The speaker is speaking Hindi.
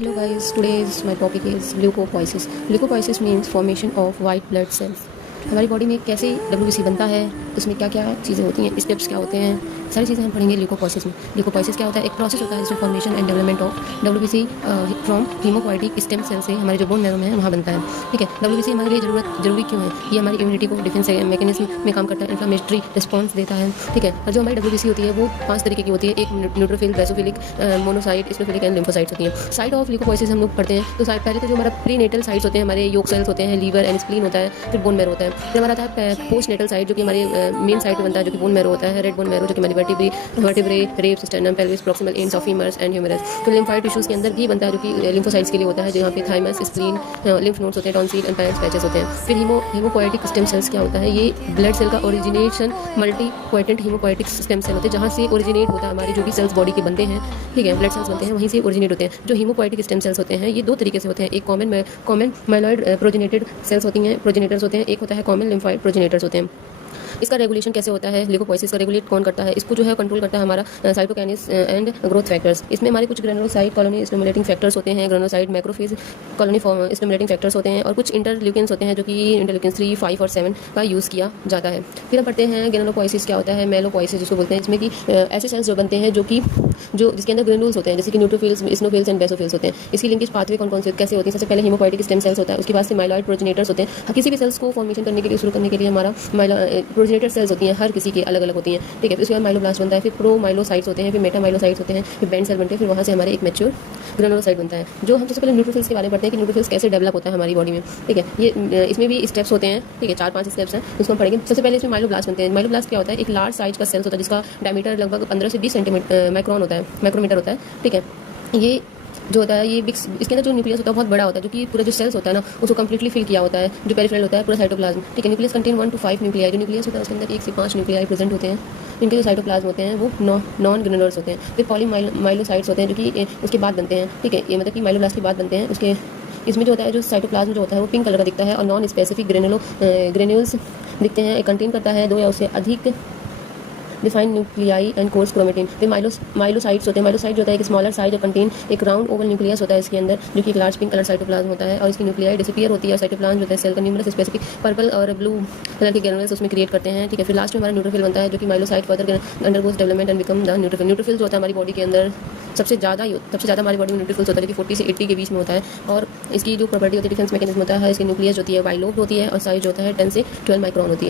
Hello guys, today's my topic is leukopoiesis. Leukopoiesis means formation of white blood cells. हमारी बॉडी में कैसे WBC बनता है, उसमें क्या क्या चीज़ें होती हैं, स्टेप्स क्या होते हैं, सारी चीज़ें हम पढ़ेंगे ल्यूकोपोइसिस में। ल्यूकोपोइसिस क्या होता है? एक प्रोसेस होता है जिसमें formation and development of WBC from haemopoietic stem cell से हमारे जो बोन मैरो में है वहाँ बनता है। ठीक है, WBC हमारे लिए जरूरी क्यों है? ये हमारी इम्यूनिटी को डिफेंस मैकेनिज्म में काम करता है, इन्फ्लेमेटरी रिस्पॉन्स देता है। ठीक है, और जो हमारी WBC होती है वो 5 तरीके की होती है। एक neutrophil, basophilic, monocyte, eosinophilic and lymphocytes होती हैं। साइट ऑफ ल्यूकोपोइसिस हम लोग पढ़ते हैं तो पहले तो जो हमारा प्रीनेटल साइट्स होते हैं, हमारे योग सेल्स होते हैं, लीवर एंड स्प्लीन होता है, फिर बोन मैरो होता है। फिर हमारा था पोस्ट नेटल साइट जो कि हमारी मेन साइट में बनता है, जो कि बोन मैरो होता है, रेड बोन मैरो जो कि हमारी vertebrae, ribs, sternum, pelvis, proximal ends of femurs and humerus. फिर लिम्फोइड टिश्यूज के अंदर भी बनता है जो कि लिम्फोसाइट्स के लिए होता है, जहाँ पे थाइमस, स्प्लीन, लिम्फ नोड्स होते हैं, टॉन्सिल एंड पैचेस होते हैं। फिर हीमोपोइटिक स्टेम सेल्स क्या होता है? ये ब्लड सेल का origination multipotent haemopoietic stem cell होते हैं, जहाँ से ओरिजिनेट होता है हमारी जो भी सेल्स बॉडी के बनते हैं। ठीक है, ब्लड सेल्स बनते हैं, वहीं से ओरिजिनेट होते हैं। जो हीमोपोइटिक स्टेम सेल्स होते हैं ये दो तरीके से होते हैं। एक कॉमन माइलॉइड प्रोजेनेटेड सेल्स होती हैं, प्रोजेनेटर्स होते हैं, एक होता है कॉमन लिम्फोइड प्रोजेनेटर्स होते हैं। इसका रेगुलेशन कैसे होता है? ल्यूकोपोइसिस का रेगुलेट कौन करता है? इसको जो है कंट्रोल करता है हमारा साइटोकाइनेस एंड ग्रोथ फैक्टर्स। इसमें हमारे कुछ ग्रेनुलोसाइट कॉलोनी स्टिमुलेटिंग फैक्टर्स होते हैं, granulocyte macrophage colony stimulating factors होते हैं, और कुछ इंटरल्यूकिन्स होते हैं जो कि इंटरल्यूकिन 3, 5 और 7 का यूज़ किया जाता है। फिर हम पढ़ते हैं ग्रेनुलोपोइसिस क्या होता है, मेलोपोइसिस जिसको बोलते हैं, जिसमें कि ऐसे सेल्स जो बनते हैं जो जिसके अंदर ग्रेनुल्स होते हैं, जैसे कि न्यूट्रोफिल्स, स्नोफिल्स एंड बेसोफिल्स होते हैं। इसकी लिंकेज पाथवे कौन से कैसे होती है? सबसे पहले हीमोपोइटिक स्टेम सेल्स होता है, उसके बाद से माइलॉइड प्रोजेनेटर्स होते हैं। किसी भी सेल्स को फॉर्मेशन करने के लिए, शुरू करने के लिए हमारा प्रोजेनेटर सेल्स होती हैं, हर किसी के अलग अलग होती हैं। ठीक है, फिर उसके बाद माइलोब्लास्ट बनता है, फिर प्रोमाइलोसाइट्स होते हैं, फिर मेटामाइलोसाइट्स होते हैं, फिर बेंड सेल बनते हैं, फिर वहाँ से हमारे एक मैच्योर ग्रेनुलोसाइट बनता है। जो हम सबसे पहले न्यूट्रोफिल्स के बारे में पढ़ते हैं कि न्यूट्रोफिल्स कैसे डेवलप होता है हमारी बॉडी में। ठीक है, ये इसमें भी स्टेप्स होते हैं। ठीक है, 4-5 स्टेप्स हैं, उसको हम पढ़ेंगे। सबसे पहले इसमें माइलोब्लास्ट बनते हैं। माइलोब्लास्ट क्या होता है? एक लार्ज साइज का सेल्स होता है जिसका डायमीटर लगभग 15 से 20 सेंटीमीटर माइक्रोमीटर होता है। ठीक है, ये जो होता है ये इसके अंदर जो न्यूक्लियस होता है बहुत बड़ा होता है, जो कि पूरा जो सेल्स होता है ना उसको कंप्लीटली फिल किया होता है। जो पेरिफेरल होता है पूरा साइटोप्लाज्म। ठीक है, न्यूक्लियस कंटेन 1 to 5 न्यूक्लियाई। जो न्यूक्लियस होता है उसके अंदर 1 से 5 न्यूक्लियाई प्रेजेंट होते हैं। इनके जो साइटोप्लाज्म होते हैं वो नॉन ग्रेनुलर्स होते हैं। फिर पॉलीमाइलोसाइट्स होते हैं जो कि उसके बाद बनते हैं। ठीक है, ये मतलब कि माइलोब्लास्ट के बाद बनते हैं। उसके इसमें जो होता है, जो साइटोप्लाज्म जो होता है वो पिंक कलर का दिखता है और नॉन स्पेसिफिक ग्रेन्यूल्स दिखते हैं। कंटेन करता है 2 या उससे अधिक defined nuclei and course chromatin. फिर माइलोसाइट्स होते हैं। माइलोसाइट जो होता है एक स्मॉलर साइज और कंटेन एक राउंड ओवल न्यूक्लियस होता है इसके अंदर, जो कि एक लार्ज पिंक कलर साइटोप्लाज्म होता है, और इसकी न्यूक्लियाई डिसअपीयर होती है और साइटोप्लाज्म जो होता है सेल का न्यूमरस स्पेसिफिक पर्पल और ब्लू कलर के ग्रेनुल्स उसमें क्रिएट करते हैं। ठीक है, फिर लास्ट में हमारा न्यूट्रोफिल बनता है, जो कि myelocyte further undergoes development and become the neutrophil. Neutrophil जो होता है हमारी बॉडी के अंदर सबसे ज़्यादा हमारी बॉडी में न्यूट्रोफिल्स होता है, जो कि 40 से 80 के बीच में होता है। और इसकी जो प्रॉपर्टी होती है, डिफेंस मैकेनिज्म होता है, इसकी न्यूक्लियस होती है बाइलोब्ड होती है और साइज होता है 10 से 12 माइक्रोन होती है।